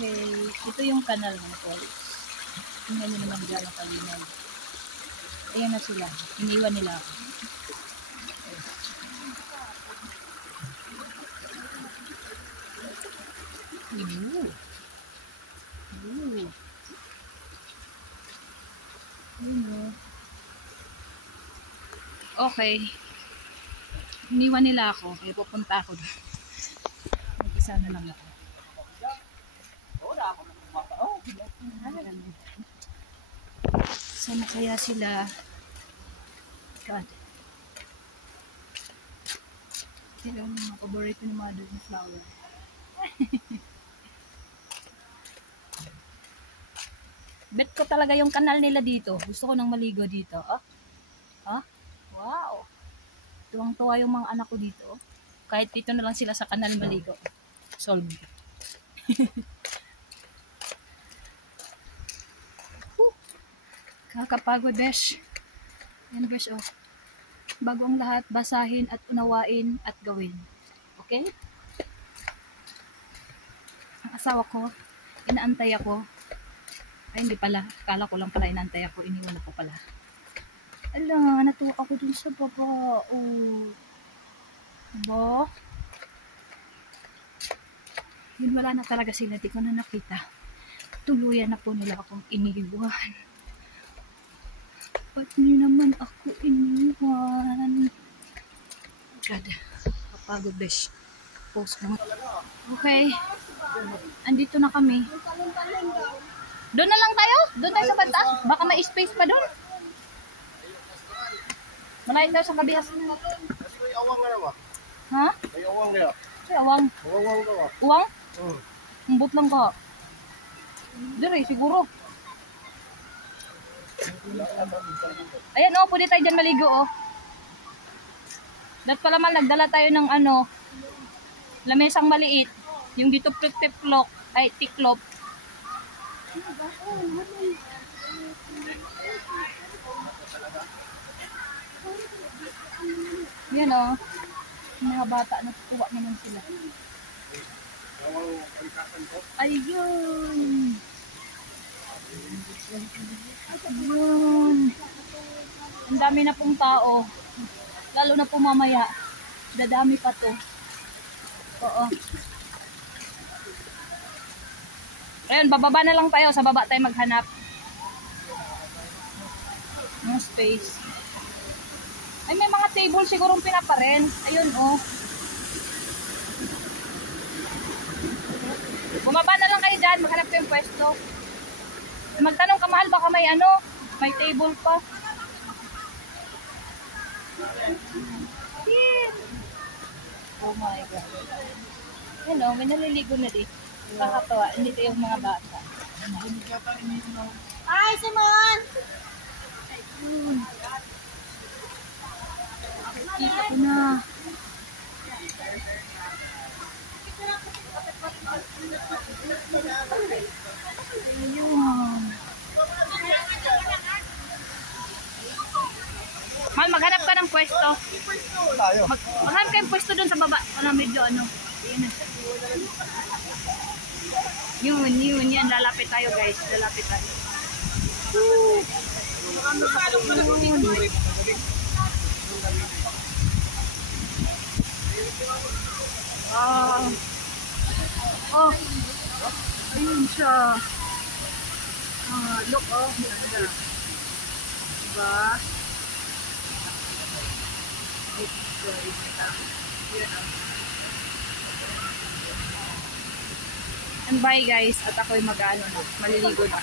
Okay, ito yung kanal ng falls. Tingnan nyo naman dyan ang kalinaw. Ayan na sila. Iniwan nila ako. Okay. Iniwan nila ako. Kaya pupunta ako doon. Mag-isa na lang ako. Sana kaya sila? God. Sila ang mga paborito ni Mother ng flower. Bet ko talaga yung kanal nila dito. Gusto ko nang maligo dito. Oh. Oh. Wow. Tuwang-tuwa yung mga anak ko dito. Kahit dito na lang sila sa kanal maligo. Solve. Kakapagod, besh. Yan, besh, oh. Bago ang lahat, basahin at unawain at gawin. Okay? Ang asawa ko, inaantay ako. Ay, hindi pala. Akala ko lang pala inaantay ako. Iniwan ako pala. Ala, natuwa ako dun sa baba. Oh. Ba? Yun, wala na talaga sila. Di ko na nakita. Tuluyan na po nila akong iniwan. Ba't niyo naman ako iniwan? God. Kapagod, besh. Post mo. Okay. Andito na kami. Doon na lang tayo? Doon tayo sa banta? Baka may space pa doon. Malayo tayo sa kabihas. May awang nga naman. Ha? May awang nga. May awang? Awang nga. Uwang? Umbot lang ka. Dire, siguro. Ayan, oh, pwede tayo dyan maligo, oh. Dat pala mal, nagdala tayo ng ano, lamesang maliit. Yung dito tiklop, ay tiklop. Yan, oh. Mga bata, natutuwa naman sila. Ayun. Ayun. Ang dami na pong tao. Lalo na po mamaya. Dadami pa to. Oo. Ayun, bababa na lang tayo. Sa baba tayo maghanap ng space. Ay, may mga table sigurong pinaparen. Ayun, oh. Bumaba na lang kayo dyan. Maghanap ko yung pwesto. Magtanong ka, mahal, baka may ano, may table pa. Yeah. Oh my God. Yan, oh, may naliligo na din. Kakatawa, hindi tayo yung mga bata. Hi, Simon! Kita ko na. Ayun. Mal, maghanap ka ng pwesto. Maghanap ka ng pwesto dun sa baba. Wala medyo ano. Yun, yan. Lalapit tayo, guys. Lalapit tayo. Oh, ayun siya. Look, oh, ganda. Diba? And bye, guys. At ako'y mag-ano na. Maliligo na.